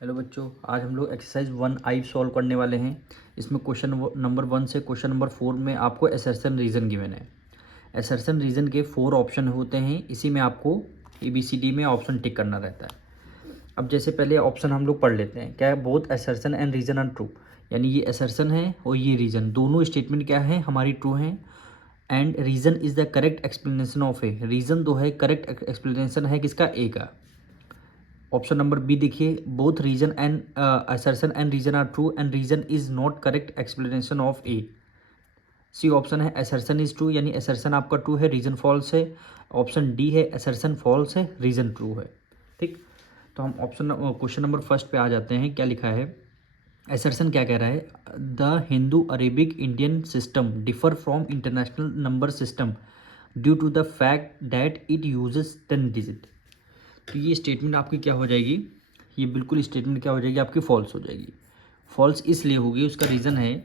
Hello बच्चों, आज हम लोग एक्सरसाइज 1I सॉल्व करने वाले हैं। इसमें क्वेश्चन नंबर 1 से क्वेश्चन नंबर 4 में आपको असर्शन रीज़न गिवन है। असर्शन रीज़न के 4 ऑप्शन होते हैं, इसी में आपको ABCD में ऑप्शन टिक करना रहता है। अब जैसे पहले ऑप्शन हम लोग पढ़ लेते हैं। क्या है? Both assertion and reason are true, यानी ये असर्शन है और ये रीज़न, दोनों स्टेटमेंट क्या है हमारी ट्रू हैं। And reason is the correct explanation of A, reason दो है, करेक्ट एक्सप्लेनेशन है किसका? ए का। ऑप्शन नंबर बी देखिए, both reason and assertion and reason are true and reason is not correct explanation of A. C option है assertion is true, यानी assertion आपका true है, रीजन फॉल्स है। Option D है assertion false है, reason true है। ठीक, तो हम ऑप्शन क्वेश्चन नंबर फर्स्ट पे आ जाते हैं। क्या लिखा है? असर्शन क्या कह रहा है? The Hindu Arabic Indian system differ from international number system due to the fact that it uses 10 digit. तो ये स्टेटमेंट आपकी क्या हो जाएगी? ये बिल्कुल स्टेटमेंट क्या हो जाएगी आपकी? फॉल्स हो जाएगी। फॉल्स इसलिए होगी, उसका रीज़न है,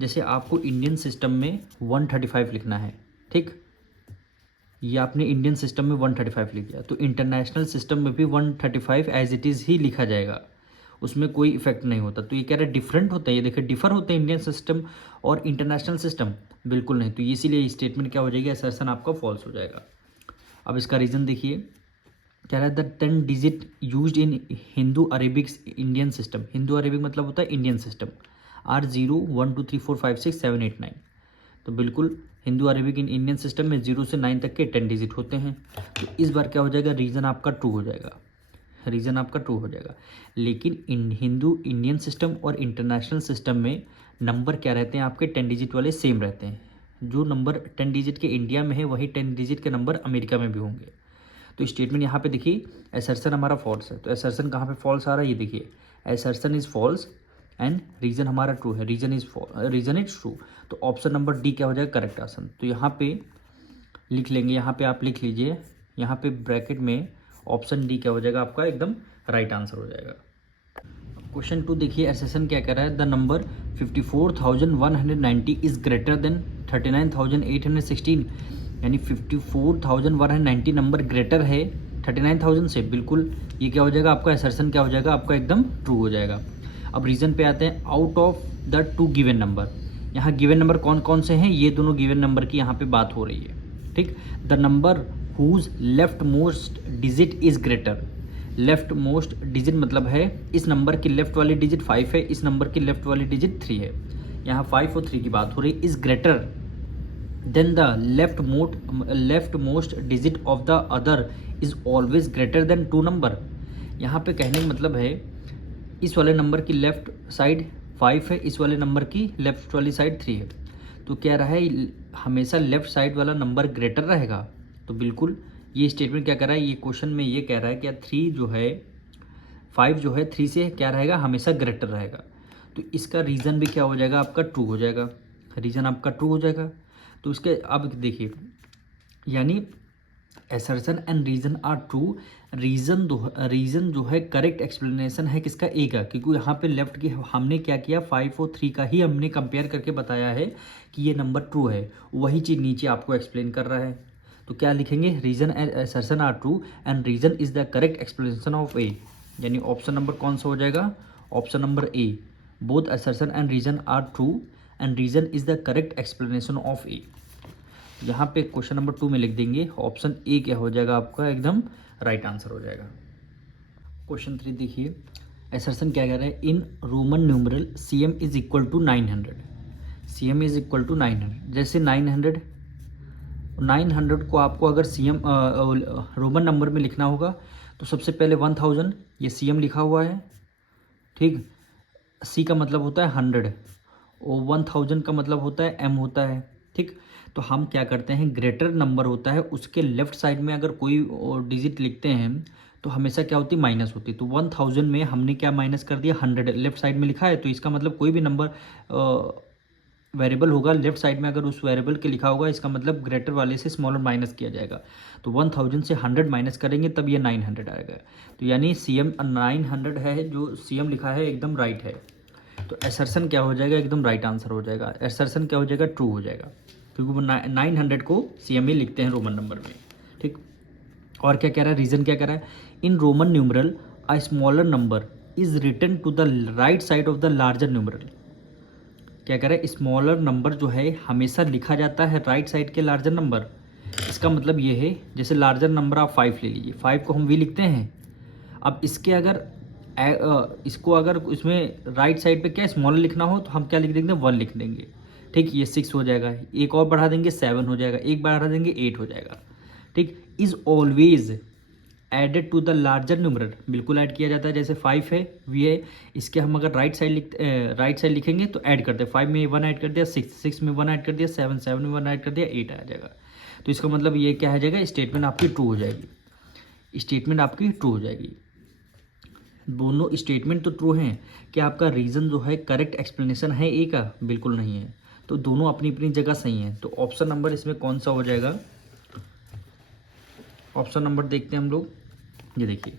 जैसे आपको इंडियन सिस्टम में 135 लिखना है, ठीक, ये आपने इंडियन सिस्टम में 135 लिख दिया, तो इंटरनेशनल सिस्टम में भी 135 एज इट इज़ ही लिखा जाएगा, उसमें कोई इफेक्ट नहीं होता। तो ये कह रहा है डिफरेंट होता है, ये देखिए डिफर होते हैं इंडियन सिस्टम और इंटरनेशनल सिस्टम, बिल्कुल नहीं। तो इसीलिए स्टेटमेंट क्या हो जाएगी? असर्शन आपका फॉल्स हो जाएगा। अब इसका रीज़न देखिए, कह रहा है the 10 digit used in Hindu Arabics Indian system. Hindu Arabic मतलब होता है इंडियन सिस्टम। आर 0 1 2 3 4 5 6 7 8 9। तो बिल्कुल Hindu Arabic in Indian system में 0 से 9 तक के 10 डिजिट होते हैं। तो इस बार क्या हो जाएगा? रीज़न आपका ट्रू हो जाएगा, रीज़न आपका ट्रू हो जाएगा। लेकिन हिंदू इंडियन सिस्टम और इंटरनेशनल सिस्टम में नंबर क्या रहते हैं आपके? 10 डिजिट वाले सेम रहते हैं। जो नंबर 10 डिजिट के इंडिया में है वही 10 डिजिट के नंबर अमेरिका में भी होंगे। तो स्टेटमेंट यहाँ पे देखिए, असर्शन हमारा फॉल्स है, तो असर्शन कहाँ पे फॉल्स आ रहा है? ये देखिए, assertion is false and reason हमारा ट्रू है, रीजन इज ट्रू। तो ऑप्शन नंबर डी क्या हो जाएगा? Correct answer. तो यहाँ पे लिख लेंगे, यहाँ पे आप लिख लीजिए, यहाँ पे ब्रैकेट में ऑप्शन डी क्या हो जाएगा आपका? एकदम राइट आंसर हो जाएगा। क्वेश्चन 2 देखिए, असर्शन क्या कह रहा है? The number 54,190 is greater than 39,816, यानी 54,190 नंबर ग्रेटर है 39,000 से, बिल्कुल ये क्या हो जाएगा आपका? असर्शन क्या हो जाएगा आपका? एकदम ट्रू हो जाएगा। अब रीज़न पे आते हैं। Out of the 2 given number, यहाँ गिवन नंबर कौन कौन से हैं? ये दोनों गिवन नंबर की यहाँ पे बात हो रही है, ठीक। The number whose left most digit is greater, left most digit मतलब है इस नंबर की लेफ्ट वाली डिजिट 5 है, इस नंबर की लेफ्ट वाली डिजिट 3 है, यहाँ 5 और 3 की बात हो रही है। Is greater than the left most digit of the other is always greater than 2 number. यहाँ पे कहने का मतलब है इस वाले नंबर की लेफ्ट साइड 5 है, इस वाले नंबर की लेफ्ट वाली साइड 3 है, तो कह रहा है हमेशा लेफ्ट साइड वाला नंबर ग्रेटर रहेगा। तो बिल्कुल ये स्टेटमेंट क्या कर रहा है? ये क्वेश्चन में ये कह रहा है कि 3 जो है 5 जो है 3 से क्या रहेगा? हमेशा ग्रेटर रहेगा। तो इसका रीज़न भी क्या हो जाएगा आपका? ट्रू हो जाएगा, रीज़न आपका ट्रू हो जाएगा। तो इसके अब देखिए, यानी assertion and reason are true, reason जो है करेक्ट एक्सप्लेनेशन है किसका? ए का, क्योंकि यहाँ पे लेफ्ट की हमने क्या किया? 5 और 3 का ही हमने कंपेयर करके बताया है कि ये नंबर ट्रू है, वही चीज़ नीचे आपको एक्सप्लेन कर रहा है। तो क्या लिखेंगे? Reason and assertion are true and reason is the correct explanation of A, यानी ऑप्शन नंबर कौन सा हो जाएगा? Option number A, both assertion and reason are true and reason is the correct explanation of A. यहाँ पे question number 2 में लिख देंगे ऑप्शन ए क्या हो जाएगा आपका? एकदम राइट आंसर हो जाएगा। क्वेश्चन 3 देखिए, असर्शन क्या कह रहा है? In Roman numeral CM is equal to 900, CM is equal to 900। जैसे 900 को आपको अगर CM रोमन नंबर में लिखना होगा तो सबसे पहले 1000, ये CM लिखा हुआ है, ठीक। C का मतलब होता है 100 और 1000 का मतलब होता है M होता है, ठीक। तो हम क्या करते हैं? ग्रेटर नंबर होता है उसके लेफ्ट साइड में अगर कोई डिजिट लिखते हैं तो हमेशा क्या होती है? माइनस होती है। तो 1000 में हमने क्या माइनस कर दिया? 100 लेफ्ट साइड में लिखा है, तो इसका मतलब कोई भी नंबर वेरिएबल होगा लेफ्ट साइड में, अगर उस वेरिएबल के लिखा होगा इसका मतलब ग्रेटर वाले से स्मॉलर माइनस किया जाएगा। तो 1000 से 100 माइनस करेंगे तब ये 900 आएगा। तो यानी CM 900 है, जो CM लिखा है एकदम राइट है। तो असर्शन क्या हो जाएगा? एकदम राइट आंसर हो जाएगा। असर्शन क्या हो जाएगा? ट्रू हो जाएगा, क्योंकि वो 900 को CM ही लिखते हैं रोमन नंबर में, ठीक। और क्या कह रहा है? रीज़न क्या कह रहा है? In Roman numeral a smaller number is written to the right side of the larger numeral. क्या कह रहा है, स्मॉलर नंबर जो है हमेशा लिखा जाता है राइट साइड के लार्जर नंबर। इसका मतलब ये है, जैसे लार्जर नंबर आप 5 ले लीजिए, 5 को हम वी लिखते हैं। अब इसके अगर इसको अगर इसमें राइट साइड पे क्या स्मॉलर लिखना हो तो हम क्या लिख देंगे, 1 लिख देंगे। ठीक, ये 6 हो जाएगा, एक और बढ़ा देंगे 7 हो जाएगा, एक बढ़ा देंगे 8 हो जाएगा। ठीक, is always added to the larger numeral, बिल्कुल ऐड किया जाता है। जैसे 5 है, वी है, इसके हम अगर राइट साइड लिखेंगे तो ऐड करते हैं। 5 में 1 ऐड कर दिया, 6 में 1 ऐड कर दिया, 7 में 1 ऐड कर दिया, 8 आ जाएगा। तो इसका मतलब ये क्या हो जाएगा, स्टेटमेंट आपकी ट्रू हो जाएगी। स्टेटमेंट आपकी ट्रू हो जाएगी। दोनों स्टेटमेंट तो ट्रू हैं। क्या आपका रीज़न जो है करेक्ट एक्सप्लेनेशन है ए का? बिल्कुल नहीं है। तो दोनों अपनी अपनी जगह सही हैं। तो ऑप्शन नंबर इसमें कौन सा हो जाएगा? ऑप्शन नंबर देखते हैं हम लोग। ये देखिए,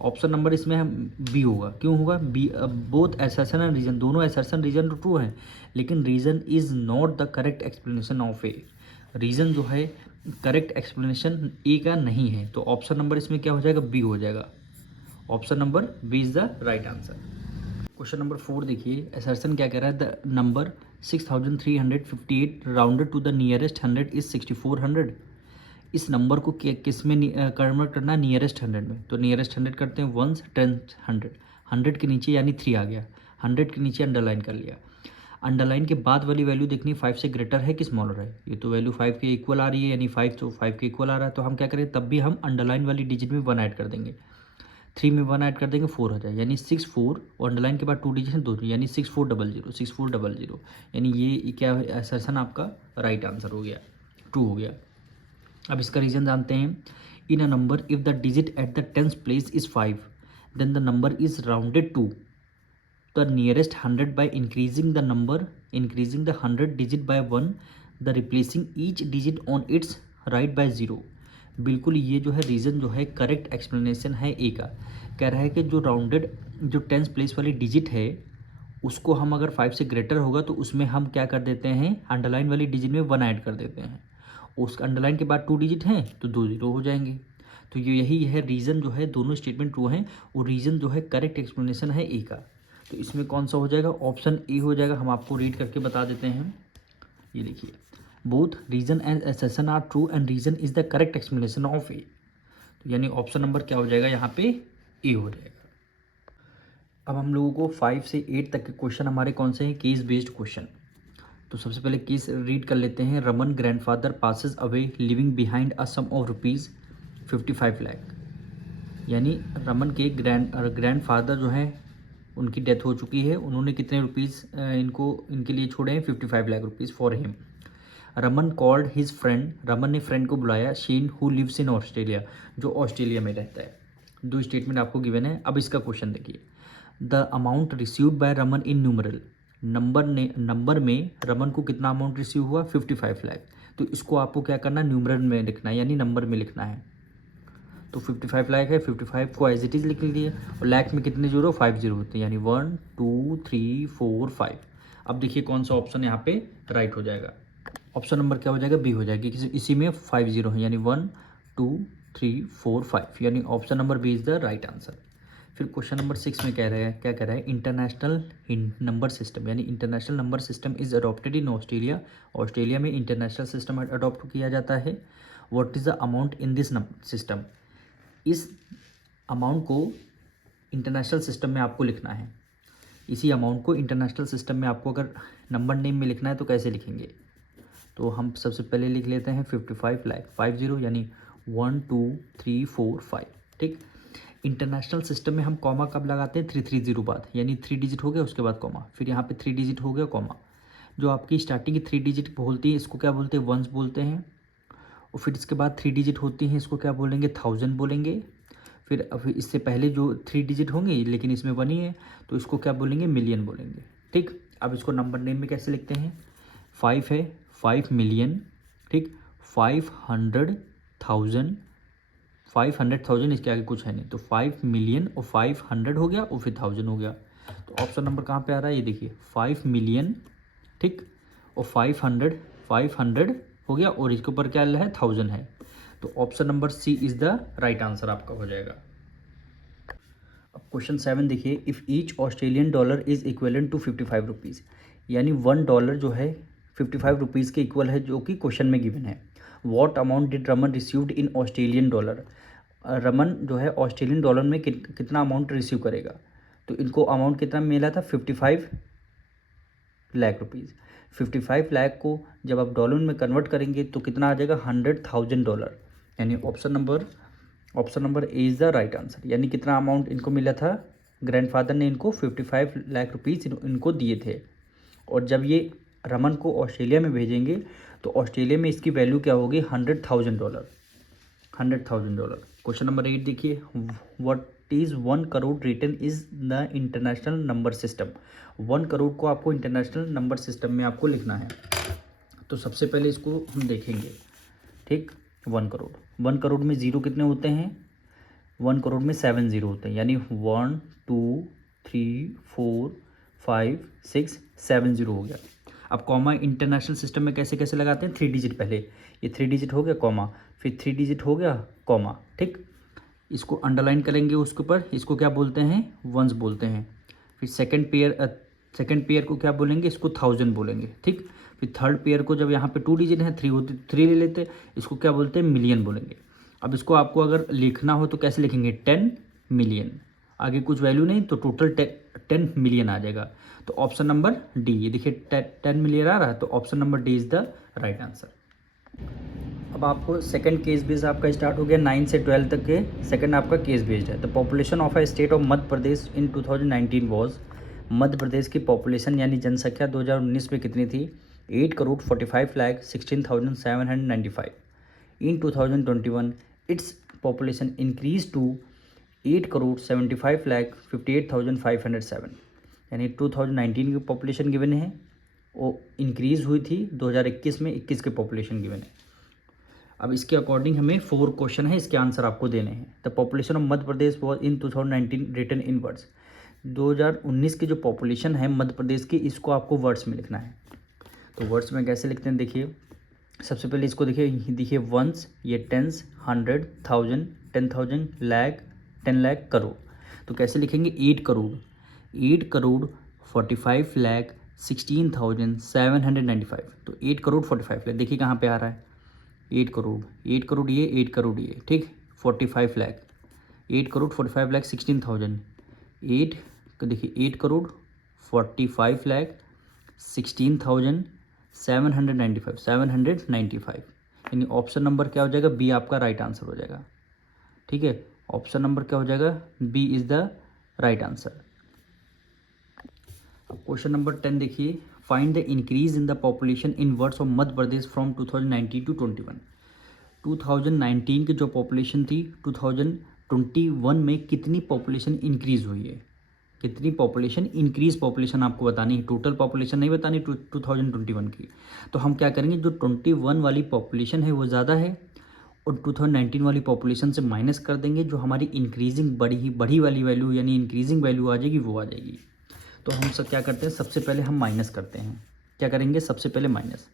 ऑप्शन नंबर इसमें हम बी होगा। क्यों होगा B? Both assertion and reason, दोनों असर्शन रीजन तो ट्रू हैं, लेकिन reason is not the correct explanation of A. Reason जो है करेक्ट एक्सप्लेनेशन ए का नहीं है। तो ऑप्शन नंबर इसमें क्या हो जाएगा? बी हो जाएगा। Option number B is the right answer. Question number 4 देखिए, असर्शन क्या कह रहा है, the number 6358 rounded to the nearest 100 is 6400। इस नंबर को किस में कन्वर्ट करना है? नियरेस्ट 100 में। तो नियरेस्ट 100 करते हैं, 1 10 100, 100 के नीचे यानी 3 आ गया, 100 के नीचे अंडरलाइन कर लिया। अंडरलाइन के बाद वाली वैल्यू देखनी 5 से ग्रेटर है कि स्मॉलर है। ये तो वैल्यू 5 के इक्वल आ रही है, यानी 5 तो 5 के इक्वल आ रहा है। तो हम क्या करें, तब भी हम अंडरलाइन वाली डिजिट में 1 ऐड कर देंगे। 3 में 1 ऐड कर देंगे, 4 हो जाए, यानी 64, और अंडरलाइन के बाद 2 डिजिट है 2, यानी 6400, 6400, यानी ये क्या असर्शन आपका राइट आंसर हो गया, ट्रू हो गया। अब इसका रीज़न जानते हैं। In a number if the digit at the tenth place is 5 then the number is rounded to the nearest 100 by increasing the 100 digit by 1, the replacing each digit on its right by 0। बिल्कुल ये जो है reason जो है correct explanation है ए का। कह रहा है कि जो राउंडेड जो टेंथ प्लेस वाली डिजिट है उसको हम अगर 5 से ग्रेटर होगा तो उसमें हम क्या कर देते हैं, अंडरलाइन वाली डिजिट में 1 ऐड कर देते हैं। उस अंडरलाइन के बाद 2 डिजिट हैं तो 2 0 हो जाएंगे। तो ये यही है रीज़न जो है, दोनों स्टेटमेंट ट्रू हैं और रीज़न जो है करेक्ट एक्सप्लेनेशन है ए का। तो इसमें कौन सा हो जाएगा? ऑप्शन ए हो जाएगा। हम आपको रीड करके बता देते हैं। ये देखिए, both reason and assertion are true and reason is the correct explanation of A. तो यानी ऑप्शन नंबर क्या हो जाएगा यहाँ पे? ए हो जाएगा। अब हम लोगों को 5 से 8 तक के क्वेश्चन हमारे कौन से हैं? Case based question. तो सबसे पहले केस रीड कर लेते हैं। Raman grandfather passes away leaving behind a sum of ₹55 lakh. यानी रमन के ग्रैंडफादर जो हैं उनकी डेथ हो चुकी है। उन्होंने कितने रुपीज़ इनके लिए छोड़े हैं? 55 lakh rupees for him. Raman called his friend, Raman ने फ्रेंड को बुलाया, शीन हु लिव्स इन ऑस्ट्रेलिया, जो ऑस्ट्रेलिया में रहता है। 2 स्टेटमेंट आपको गिवन है। अब इसका क्वेश्चन देखिए। The amount received by Raman in numeral, number में रमन को कितना अमाउंट रिसीव हुआ? 55 लाख। तो इसको आपको क्या करना है? न्यूमरल में लिखना है, यानी नंबर में लिखना है। तो 55 लाख है, 55 को एज इट इज़ लिख लीजिए, और लाख में कितने जीरो? 5 जीरो होते हैं, यानी 1 2 3 4 5। अब देखिए कौन सा ऑप्शन यहाँ पे राइट हो जाएगा। ऑप्शन नंबर क्या हो जाएगा? बी हो जाएगी। इसी में 5 जीरो है, यानी 1 2 3 4 5, यानी option number B is the right answer. फिर क्वेश्चन नंबर 6 में कह रहे हैं, क्या कह रहा है? इंटरनेशनल नंबर सिस्टम, यानी international number system is adopted in Australia. Australia में इंटरनेशनल सिस्टम अडॉप्ट किया जाता है। What is the amount in this system? इस अमाउंट को इंटरनेशनल सिस्टम में आपको लिखना है। इसी अमाउंट को इंटरनेशनल सिस्टम में आपको अगर नंबर नेम में लिखना है तो कैसे लिखेंगे? तो हम सबसे पहले लिख लेते हैं 55 लाख, 5 जीरो, यानी 1 2 3 4 5। ठीक, इंटरनेशनल सिस्टम में हम कॉमा कब लगाते हैं? 330 बाद, यानी 3 डिजिट हो गया उसके बाद कॉमा, फिर यहाँ पे 3 डिजिट हो गया कॉमा। जो आपकी स्टार्टिंग की 3 डिजिट बोलती है इसको क्या बोलते हैं? वंस बोलते हैं। और फिर इसके बाद 3 डिजिट होती हैं इसको क्या बोलेंगे? 1000 बोलेंगे। फिर इससे पहले जो 3 डिजिट होंगे लेकिन इसमें 1 ही है तो इसको क्या बोलेंगे? मिलियन बोलेंगे। ठीक, अब इसको नंबर नेम में कैसे लिखते हैं? 5 है, 5 मिलियन। ठीक, 500,000, 500,000, इसके आगे कुछ है नहीं, तो 5 मिलियन और 500 हो गया और फिर 1000 हो गया। तो ऑप्शन नंबर कहाँ पे आ रहा है? ये देखिए 5 मिलियन, ठीक, और 500 हो गया, और इसके ऊपर क्या है? 1000 है। तो option number C is the right answer आपका हो जाएगा। अब क्वेश्चन 7 देखिए, if each Australian dollar is equivalent to 55 rupees, यानी $1 जो है 55 रुपीज़ के इक्वल है, जो कि क्वेश्चन में गिवन है। What amount did Raman received in Australian dollar, Raman जो है ऑस्ट्रेलियन डॉलर में कितना अमाउंट रिसीव करेगा। तो इनको अमाउंट कितना मिला था, 55 लाख रुपीज़। 55 लाख को जब आप डॉलर में कन्वर्ट करेंगे तो कितना आ जाएगा, $100,000, यानी option number A is the right answer. यानी कितना अमाउंट इनको मिला था, ग्रैंडफादर ने इनको 55 लाख रुपीज़ इनको दिए थे। और जब ये रमन को ऑस्ट्रेलिया में भेजेंगे तो ऑस्ट्रेलिया में इसकी वैल्यू क्या होगी, $100,000। क्वेश्चन नंबर 8 देखिए, what is 1 crore written is the international number system. 1 crore को आपको इंटरनेशनल नंबर सिस्टम में आपको लिखना है। तो सबसे पहले इसको हम देखेंगे, ठीक। 1 करोड़ में ज़ीरो कितने होते हैं, 1 करोड़ में 7 ज़ीरो होते हैं, यानी 1 2 3 4 5 6 7 ज़ीरो हो गया। अब कॉमा इंटरनेशनल सिस्टम में कैसे कैसे लगाते हैं, 3 डिजिट पहले, ये 3 डिजिट हो गया कॉमा, फिर 3 डिजिट हो गया कॉमा, ठीक। इसको अंडरलाइन करेंगे उसके ऊपर, इसको क्या बोलते हैं, वंस बोलते हैं। फिर सेकंड पेयर को क्या बोलेंगे, इसको 1000 बोलेंगे, ठीक। फिर थर्ड पेयर को जब यहाँ पे 2 डिजिट है, 3 होते 3 ले लेते, इसको क्या बोलते हैं, मिलियन बोलेंगे। अब इसको आपको अगर लिखना हो तो कैसे लिखेंगे, 10 मिलियन, आगे कुछ वैल्यू नहीं तो टोटल 10 मिलियन आ जाएगा। तो ऑप्शन नंबर डी, ये देखिए 10 मिलियन आ रहा है, तो option number D is the right answer. अब आपको सेकंड केस बेस्ड आपका स्टार्ट हो गया, 9 से 12 तक के सेकंड आपका केस बेस्ड है। The population of a state of Madhya Pradesh in 2019 was, Madhya Pradesh की पॉपुलेशन यानी जनसंख्या 2019 में कितनी थी, 8,45,16,795। In 2021 its population increase to 8,75,58,507, यानी 2019 की पॉपुलेशन गिवन है, वो इंक्रीज़ हुई थी 2021 में, 21 की पॉपुलेशन गिवन है। अब इसके अकॉर्डिंग हमें 4 क्वेश्चन है, इसके आंसर आपको देने हैं। The population of Madhya Pradesh was in 2019 written in words, 2019 की जो पॉपुलेशन है मध्य प्रदेश की, इसको आपको वर्ड्स में लिखना है। तो वर्ड्स में कैसे लिखते हैं, देखिए सबसे पहले इसको देखिए वंस, ये टेंस, 100, 1000, 10,000, लाख, 10 लाख, करोड़। तो कैसे लिखेंगे, 8 करोड़ 45 लाख 16,795। तो 8 करोड़ 45 लाख, देखिए कहाँ पे आ रहा है, 8 करोड़ ये 8 करोड़ ये, ठीक। 45 लाख, 8 करोड़ 45 लाख 16,000, 8 देखिए 8 करोड़ 45 लाख 16,795, यानी ऑप्शन नंबर क्या हो जाएगा, बी आपका राइट आंसर हो जाएगा, ठीक है। ऑप्शन नंबर क्या हो जाएगा, B is the right answer. अब क्वेश्चन नंबर 10 देखिए, find the increase in the population in words of Madhya Pradesh from 2019 to 21। 2019 की जो पॉपुलेशन थी 2021 में कितनी पॉपुलेशन इंक्रीज़ हुई है, कितनी पॉपुलेशन इंक्रीज पॉपुलेशन आपको बतानी है, टोटल पॉपुलेशन नहीं बतानी 2021 की। तो हम क्या करेंगे, जो 21 वाली पॉपुलेशन है वो ज़्यादा है और 2019 वाली पॉपुलेशन से माइनस कर देंगे, जो हमारी इंक्रीजिंग बड़ी वाली वैल्यू यानी इंक्रीजिंग वैल्यू आ जाएगी वो आ जाएगी। तो हम सब क्या करते हैं, सबसे पहले हम माइनस करते हैं, क्या करेंगे, सबसे पहले माइनस।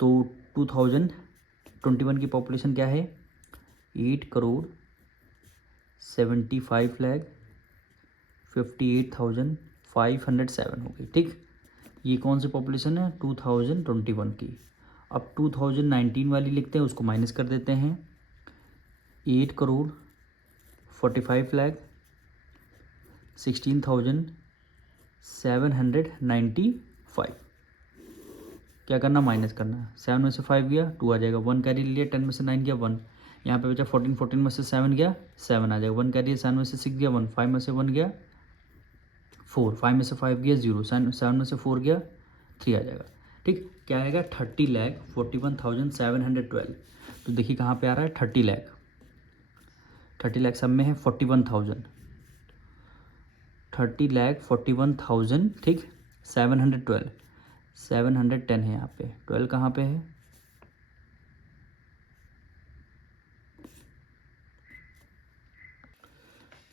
तो 2021 की पॉपुलेशन क्या है, 8 करोड़ 75 लाख 58,507 हो गई, ठीक। ये कौन सी पॉपुलेशन है, 2021 की। अब 2019 वाली लिखते हैं, उसको माइनस कर देते हैं, 8 करोड़ 45 लाख 16,795। क्या करना, माइनस करना, 7 में से 5 गया 2 आ जाएगा, 1 कैरी लिया, 10 में से 9 गया 1, यहाँ पे बचा 14 में से 7 गया 7 आ जाएगा, 1 कैरी, 7 में से 6 गया 1, 5 में से 1 गया 4, 5 में से 5 गया 0, 7 में से 4 गया 3 आ जाएगा, ठीक। क्या आएगा, 30,41,712। तो देखिए कहाँ पे आ रहा है, 30 लाख सब में है 41,000, 30,41,000, ठीक। 710 है यहाँ पे, 12 कहाँ पे है,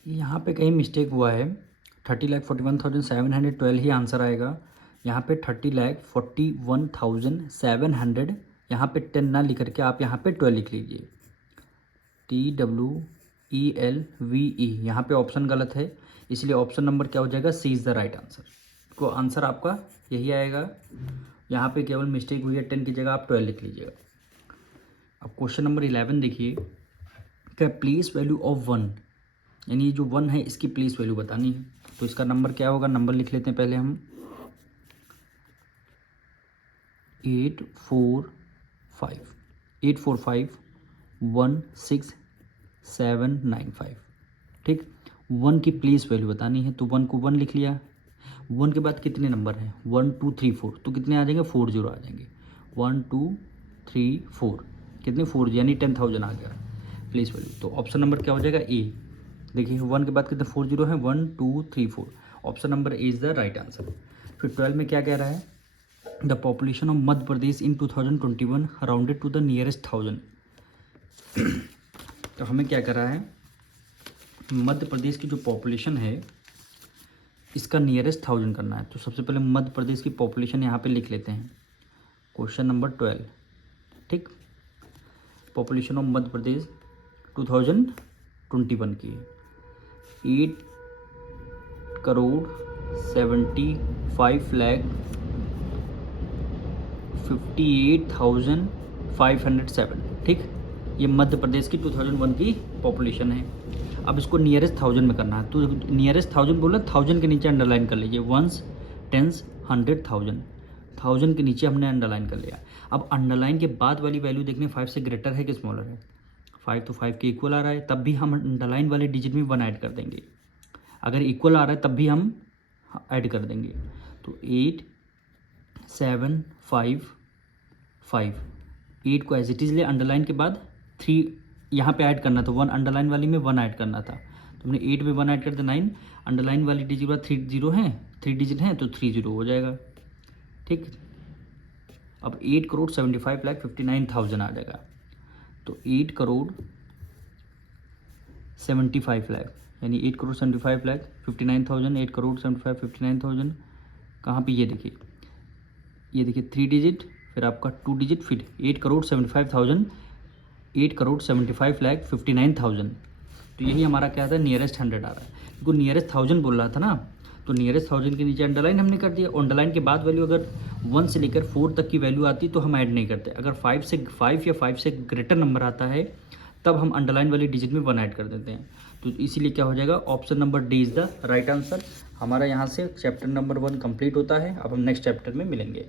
यहाँ पे कहीं मिस्टेक हुआ है, 30,41,712 ही आंसर आएगा। यहाँ पे 30,41,700, यहाँ पे 10 ना लिख करके आप यहाँ पे 12 लिख लीजिए, TWELVE, यहाँ पे ऑप्शन गलत है, इसलिए ऑप्शन नंबर क्या हो जाएगा, सी इज़ द राइट आंसर। तो आंसर आपका यही आएगा। यहाँ पे केवल मिस्टेक हुई है, 10 की जगह आप 12 लिख लीजिएगा। अब क्वेश्चन नंबर 11 देखिए, क्या प्लेस वैल्यू ऑफ 1, यानी जो 1 है इसकी प्लेस वैल्यू बतानी है। तो इसका नंबर क्या होगा, नंबर लिख लेते हैं पहले हम 8451675, ठीक। 1 की प्लेस वैल्यू बतानी है, तो 1 को 1 लिख लिया। 1 के बाद कितने नंबर हैं, 1 2 3 4, तो कितने आ जाएंगे, 4 जीरो आ जाएंगे। 1 2 3 4, कितने 4, यानी 10,000 आ गया प्लेस वैल्यू। तो ऑप्शन नंबर क्या हो जाएगा, ए। देखिए 1 के बाद कितने 4 जीरो हैं, 1 2 3 4, option number A is the right answer. फिर 12 में क्या कह रहा है, the population of Madhya Pradesh in 2021 rounded to the nearest 1000। तो हमें क्या कर रहा है, मध्य प्रदेश की जो पॉपुलेशन है इसका नियरेस्ट 1000 करना है। तो सबसे पहले मध्य प्रदेश की पॉपुलेशन यहाँ पे लिख लेते हैं, क्वेश्चन नंबर 12, ठीक। पॉपुलेशन ऑफ मध्य प्रदेश 2021 की 8,75,58,507, ठीक। ये मध्य प्रदेश की 2001 की पॉपुलेशन है। अब इसको नियरेस्ट 1000 में करना है, तो नियरेस्ट 1000 बोला, 1000 के नीचे अंडरलाइन कर लीजिए, 1s 10s 100 1000 के नीचे हमने अंडरलाइन कर लिया। अब अंडरलाइन के बाद वाली वैल्यू देखने 5 से ग्रेटर है कि स्मॉलर है, 5 तो 5 के इक्वल आ रहा है, तब भी हम अंडरलाइन वाले डिजिट में 1 ऐड कर देंगे। अगर इक्वल आ रहा है तब भी हम ऐड कर देंगे। तो 8 7 5 5, 8 को एज इट इज़ ले, अंडरलाइन के बाद 3 यहाँ पे ऐड करना था, 1 अंडरलाइन वाली में 1 ऐड करना था, तो हमने 8 में 1 ऐड कर दिया 9, अंडरलाइन वाली डिजिट बाद 3 जीरो हैं, 3 डिजिट हैं, तो 3 जीरो हो जाएगा, ठीक। अब 8,75,59,000 आ जाएगा। तो 8,75,00,000 यानी 8,75,59,000, 8,75,59,000 कहाँ पे, ये देखिए 3 डिजिट, फिर आपका 2 डिजिट, फिर 8,75,000, 8,75,59,000। तो यही हमारा क्या था, नियरेस्ट 100 आ रहा है, क्योंकि नियरेस्ट 1000 बोल रहा था ना, तो नियरेस्ट 1000 के नीचे अंडरलाइन हमने कर दिया। अंडरलाइन के बाद वैल्यू अगर 1 से लेकर 4 तक की वैल्यू आती तो हम ऐड नहीं करते। अगर 5 या 5 से ग्रेटर नंबर आता है तब हम अंडरलाइन वाली डिजिट में 1 ऐड कर देते हैं। तो इसीलिए क्या हो जाएगा, option number D is the right answer. हमारा यहाँ से चैप्टर नंबर 1 कंप्लीट होता है। अब हम नेक्स्ट चैप्टर में मिलेंगे।